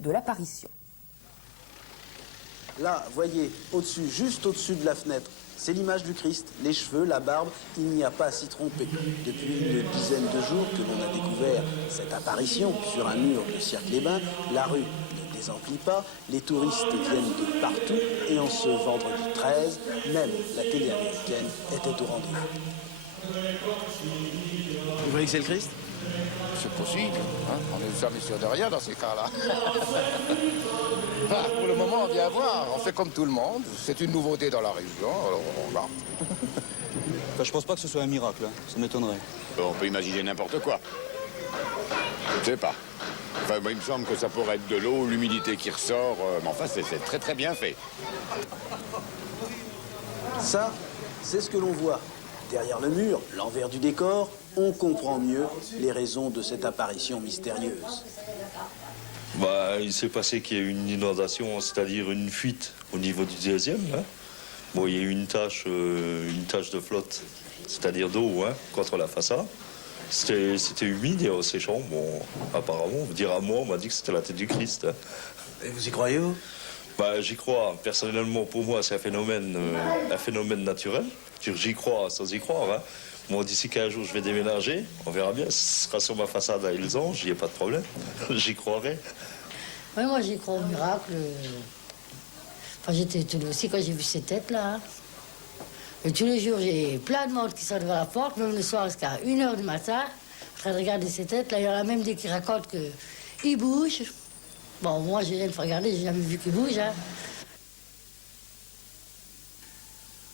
de l'apparition. Là, voyez, au-dessus, juste au-dessus de la fenêtre, c'est l'image du Christ, les cheveux, la barbe, il n'y a pas à s'y tromper. Depuis une dizaine de jours que l'on a découvert cette apparition sur un mur de Cirque-les-Bains, la rue ne désemplit pas, les touristes viennent de partout et en ce vendredi 13, même la télé américaine était au rendez-vous. Vous voyez que c'est le Christ? C'est possible, hein, on n'est jamais sûr de rien dans ces cas-là. Ah, pour le moment, on vient voir, on fait comme tout le monde. C'est une nouveauté dans la région, alors on regarde. Enfin, je pense pas que ce soit un miracle, hein. Ça m'étonnerait. On peut imaginer n'importe quoi. Je ne sais pas. Enfin, moi, il me semble que ça pourrait être de l'eau, l'humidité qui ressort, mais enfin, c'est très très bien fait. Ça, c'est ce que l'on voit. Derrière le mur, l'envers du décor, on comprend mieux les raisons de cette apparition mystérieuse. Bah, il s'est passé qu'il y a eu une inondation, c'est-à-dire une fuite au niveau du deuxième. Hein. Bon, il y a eu une tache de flotte, c'est-à-dire d'eau, hein, contre la façade. C'était humide et séchant. Bon, apparemment, on dira à moi, on m'a dit que c'était la tête du Christ. Hein. Et vous y croyez, vous? Bah, j'y crois. Personnellement, pour moi, c'est un phénomène naturel. J'y crois sans y croire. Hein. Bon, d'ici qu'un jour, je vais déménager. On verra bien. Ce sera sur ma façade à Ilsange, il n'y a pas de problème. J'y croirai. Oui, moi, j'y crois au miracle. Enfin, j'étais étonnée aussi quand j'ai vu ces têtes-là. Hein. Et tous les jours, j'ai plein de monde qui sont devant la porte, même le soir jusqu'à 1h du matin, en train de regarder ces têtes-là. Il y en a même des qui racontent qu'ils bougent. Bon, moi, j'ai rien de regarder, j'ai jamais vu qu'ils bougent. Hein.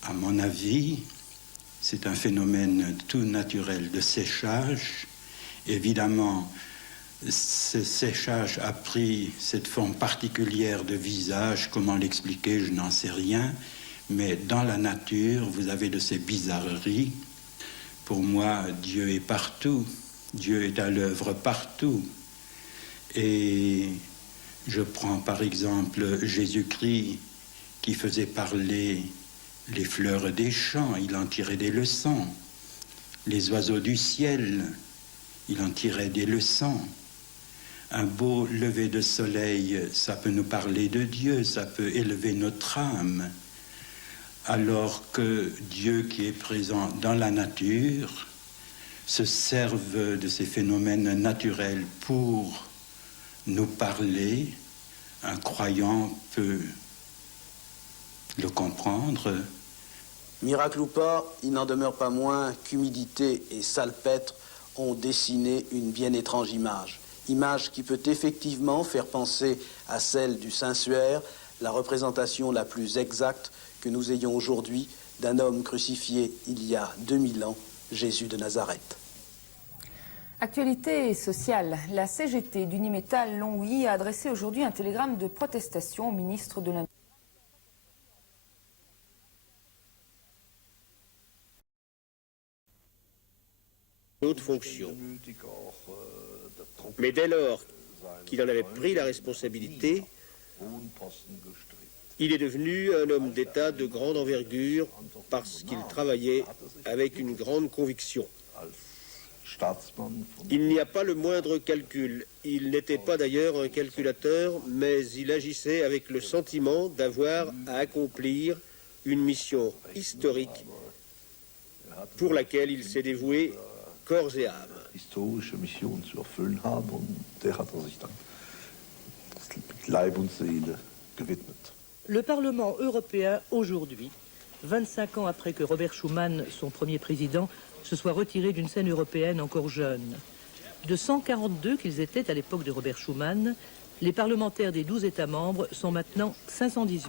À mon avis, c'est un phénomène tout naturel de séchage. Évidemment, ce séchage a pris cette forme particulière de visage. Comment l'expliquer, je n'en sais rien. Mais dans la nature, vous avez de ces bizarreries. Pour moi, Dieu est partout. Dieu est à l'œuvre partout. Et je prends par exemple Jésus-Christ qui faisait parler les fleurs des champs, il en tirait des leçons. Les oiseaux du ciel, il en tirait des leçons. Un beau lever de soleil, ça peut nous parler de Dieu, ça peut élever notre âme. Alors que Dieu qui est présent dans la nature se serve de ces phénomènes naturels pour nous parler, un croyant peut le comprendre. Miracle ou pas, il n'en demeure pas moins qu'humidité et salpêtre ont dessiné une bien étrange image. Image qui peut effectivement faire penser à celle du Saint-Suaire, la représentation la plus exacte que nous ayons aujourd'hui d'un homme crucifié il y a 2000 ans, Jésus de Nazareth. Actualité sociale, la CGT d'Unimétal Longwy a adressé aujourd'hui un télégramme de protestation au ministre de l'Industrie. Haute fonction. Mais dès lors qu'il en avait pris la responsabilité, il est devenu un homme d'État de grande envergure parce qu'il travaillait avec une grande conviction. Il n'y a pas le moindre calcul. Il n'était pas d'ailleurs un calculateur, mais il agissait avec le sentiment d'avoir à accomplir une mission historique pour laquelle il s'est dévoué corps et âme. Historische Mission zu erfüllen haben und der hat sich dann mit Leib und Seele gewidmet. Le Parlement européen, aujourd'hui, 25 ans après que Robert Schuman, son premier président, se soit retiré d'une scène européenne encore jeune. De 142 qu'ils étaient à l'époque de Robert Schuman, les parlementaires des 12 États membres sont maintenant 518.